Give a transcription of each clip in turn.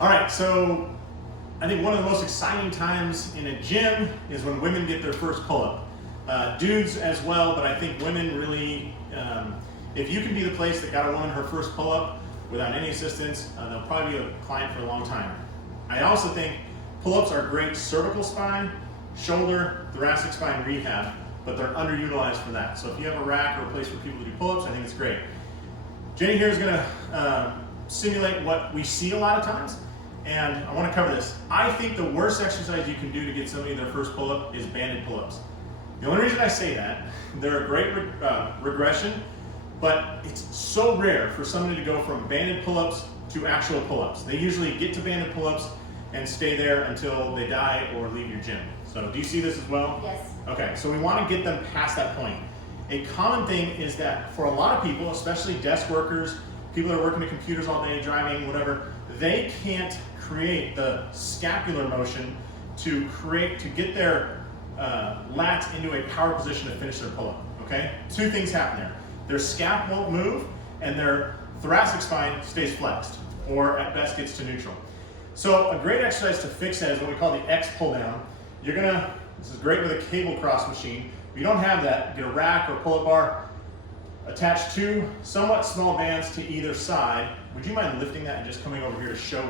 All right, so I think one of the most exciting times in a gym is when women get their first pull-up. Dudes as well, but I think women really, if you can be the place that got a woman her first pull-up without any assistance, they'll probably be a client for a long time. I also think pull-ups are great cervical spine, shoulder, thoracic spine rehab, but they're underutilized for that. So if you have a rack or a place for people to do pull-ups, I think it's great. Jenny here is gonna simulate what we see a lot of times, and I wanna cover this. I think the worst exercise you can do to get somebody their first pull-up is banded pull-ups. The only reason I say that, they're a great regression, but it's so rare for somebody to go from banded pull-ups to actual pull-ups. They usually get to banded pull-ups and stay there until they die or leave your gym. So do you see this as well? Yes. Okay, so we want to get them past that point. A common thing is that for a lot of people, especially desk workers, people that are working at computers all day, driving, whatever, they can't create the scapular motion to get their lats into a power position to finish their pull-up, okay? Two things happen there. Their scap won't move and their thoracic spine stays flexed, or at best gets to neutral. So a great exercise to fix that is what we call the X pull down. This is great with a cable cross machine. If you don't have that, get a rack or pull-up bar, attach two somewhat small bands to either side. Would you mind lifting that and just coming over here to show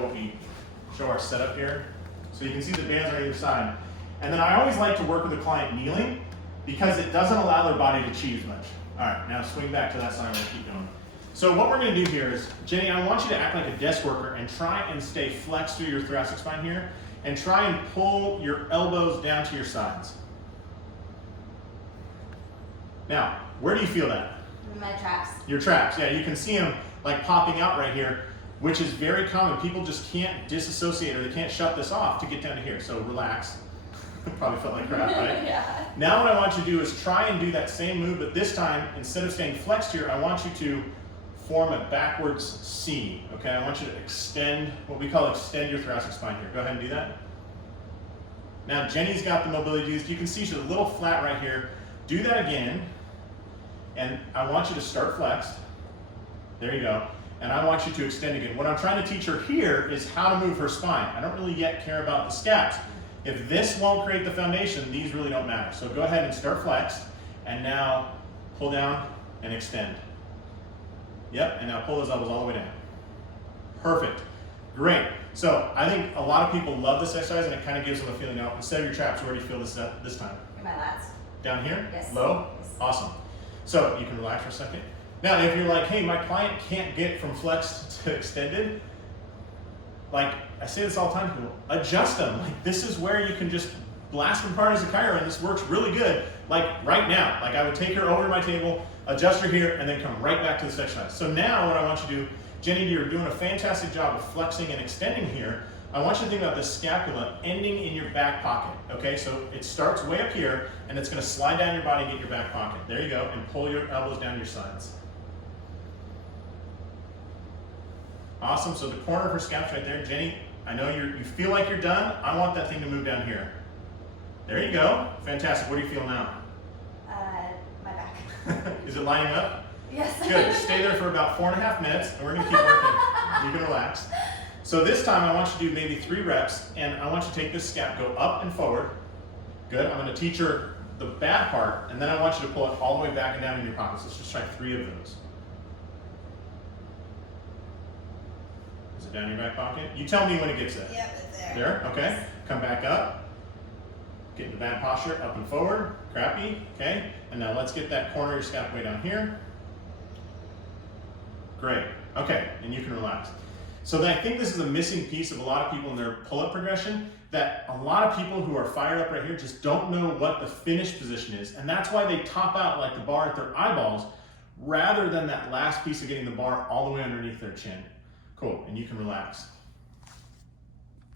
our setup here? So you can see the bands on either side. And then I always like to work with the client kneeling because it doesn't allow their body to cheat as much. All right, now swing back to that side and we'll keep going. So what we're gonna do here is, Jenny, I want you to act like a desk worker and try and stay flexed through your thoracic spine here, and try and pull your elbows down to your sides. Now, where do you feel that? My traps. Your traps, yeah, you can see them like popping out right here, which is very common. People just can't disassociate, or they can't shut this off to get down to here. So relax. Probably felt like crap, right? Yeah. Now what I want you to do is try and do that same move, but this time, instead of staying flexed here, I want you to form a backwards C, okay? I want you to extend, what we call extend your thoracic spine here. Go ahead and do that. Now Jenny's got the mobility to do this. You can see she's a little flat right here. Do that again, and I want you to start flexed. There you go. And I want you to extend again. What I'm trying to teach her here is how to move her spine. I don't really yet care about the scaps. If this won't create the foundation, these really don't matter. So go ahead and start flexed, and now pull down and extend. Yep, and now pull those elbows all the way down. Perfect, great. So I think a lot of people love this exercise, and it kind of gives them a feeling. Now, instead of your traps, where do you feel this time? In my lats. Down here? Yes. Low? Yes. Awesome. So you can relax for a second. Now, if you're like, hey, my client can't get from flexed to extended, like I say this all the time, people, adjust them. Like this is where you can just blast from part as a chiro, and this works really good. Like right now, like I would take her over to my table, adjust her here, and then come right back to this exercise. So now what I want you to do, Jenny, you're doing a fantastic job of flexing and extending here. I want you to think about the scapula ending in your back pocket, okay? So it starts way up here, and it's gonna slide down your body and get your back pocket. There you go, and pull your elbows down your sides. Awesome, so the corner of her scap's right there. Jenny, I know you feel like you're done. I want that thing to move down here. There you go, fantastic. What do you feel now? My back. Is it lining up? Yes. Good, stay there for about 4.5 minutes, and we're gonna keep working. You can relax. So this time I want you to do maybe 3 reps, and I want you to take this scap, go up and forward. Good, I'm gonna teach her the bad part, and then I want you to pull it all the way back and down in your pockets. Let's just try 3 of those. Is it down in your back pocket? You tell me when it gets there. Yep, it's there. There, okay. Yes. Come back up. Get into bad posture, up and forward, crappy, okay? And now let's get that corner of your scap way down here. Great, okay, and you can relax. So I think this is a missing piece of a lot of people in their pull-up progression, that a lot of people who are fired up right here just don't know what the finish position is, and that's why they top out like the bar at their eyeballs, rather than that last piece of getting the bar all the way underneath their chin. Cool, and you can relax.